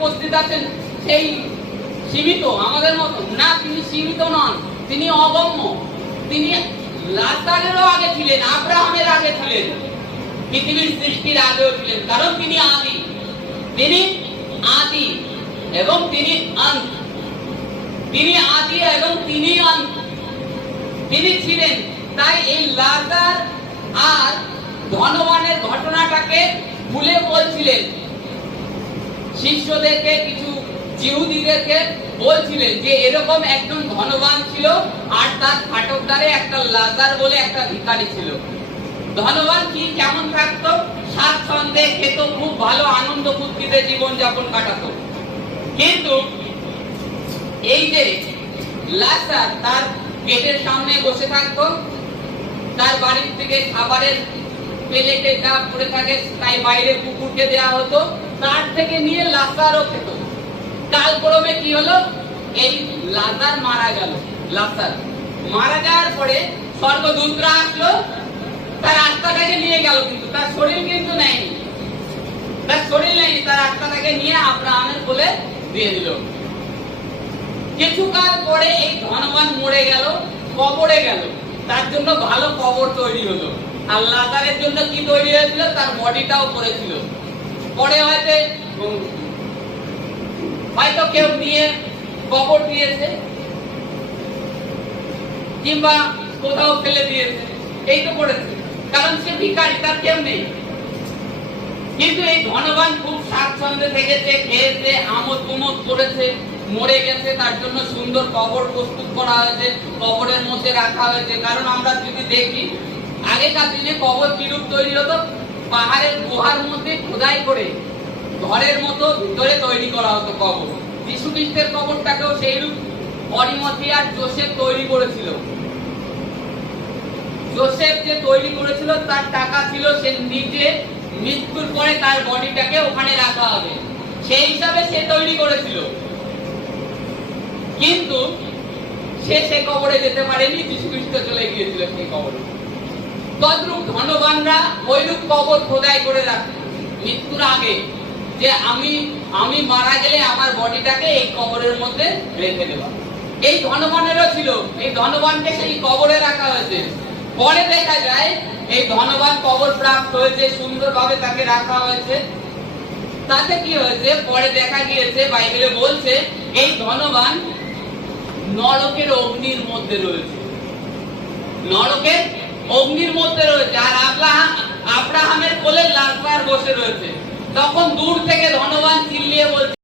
উপস্থিত আছেন সেই সীমিত আমাদের মতো না, তিনি সীমিত নন, তিনি অগম্য। তিনি লাজারেরও আগে ছিলেন, আব্রাহামের আগে ছিলেন, পৃথিবীর সৃষ্টির আগেও ছিলেন, কারণ তিনি আদি, তিনি আদি এবং তিনি অন্ত, তিনি আদি এবং তিনি অন্ত, তিনি ছিলেন। তাই এই লাজার আর ধনবানের ঘটনাটাকে ভুলে বলছিলেন, শিষ্যদেরকে কিছু জিহুদীদেরকে বলছিলেন যে এরকম একজন ধনবান ছিল আর তার ফাটকদারে একটা লাজার বলে একটা ভিখারি ছিল। ধনবান কি কেমন থাকতো? স্বাচ্ছন্দ্যে খেত, খুব ভালো আনন্দ ফুর্তিতে জীবন যাপন কাটাতো। কিন্তু এই যে লাজার তার গেটের সামনে বসে থাকতো, তার বাড়ির থেকে খাবারের প্লেটে যা পড়ে থাকে তাই বাইরে কুকুরকে দেওয়া হতো, তার থেকে নিয়ে লাজারও খেত। কালক্রমে কি হলো? এই লাজার মারা গেল। লাজার মারা যাওয়ার পরে স্বর্গদূতরা আসলো, তার আত্মাটাকে নিয়ে গেল, কিন্তু তার শরীর কিন্তু নেয়নি, তার শরীর নেয়নি, তার আত্মাটাকে নিয়ে আব্রাহামের কোলে দিয়ে দিল। কিছুকাল পরে এই ধনবান মরে গেল, কবরে গেল, তার জন্য ভালো কবর তৈরি হলো। আর লাজারের জন্য কি তৈরি হয়েছিল? তার বডিটাও পড়েছিল। পরে হয়তো কেউ নিয়ে কবর দিয়েছে কিংবা কোথাও ফেলে দিয়েছে, এই তো পড়েছে, কারণ সে ভিখারি, তার কেউ নেই। কিন্তু এই ধনবান খুব স্বাচ্ছন্দ্যে থেকেছে, খেয়েছে, আমোদ প্রমোদ করেছে, মরে গেছে, তার জন্য সুন্দর কবর প্রস্তুত করা হয়েছে, কবরের মধ্যে রাখা হয়েছে। কারণ আমরা যদি দেখি আগেকার দিনে কবর কিরূপ তৈরি হতো, পাহাড়ের গুহার মধ্যে খোদাই করে ঘরের মতো ভিতরে তৈরি করা হতো কবর। যীশু খ্রিস্টের কবরটাকেও সেইরূপ অরিমথি আর জোসেফ তৈরি করেছিল। জোসেফ যে তৈরি করেছিল তার টাকা ছিল, সে নিজে মৃত্যুর পরে তার বডিটাকে ওখানে রাখা হবে, সেই হিসাবে সে তৈরি করেছিল। কিন্তু সে কবরে যেতে পারেনি, যীশু খ্রিস্ট চলে গিয়েছিল সেই কবরে। তদ্রূপ ধনবানরা ওইরূপ কবর খোদাই করে রাখে মৃত্যুর আগে, যে আমি মারা গেলে আমার বডিটাকে এই কবরের মধ্যে রেখে দেব। এই ধনবানেরও ছিল, এই ধনবানকে সেই কবরে রাখা হয়েছে। পরে দেখা যায় এই ধনবান কবর প্রাপ্ত হয়েছে, সুন্দরভাবে তাকে রাখা হয়েছে। তাতে কি হয়েছে? পরে দেখা গিয়েছে, বাইবেলে বলছে এই ধনবান নরকের অগ্নির মধ্যে রয়েছে, নরকের অগ্নির মধ্যে রয়েছে। আর আব্রাহামের কোলে লাজার বসে রয়েছে। তখন দূর থেকে ধনবান চিল্লিয়ে বলছে,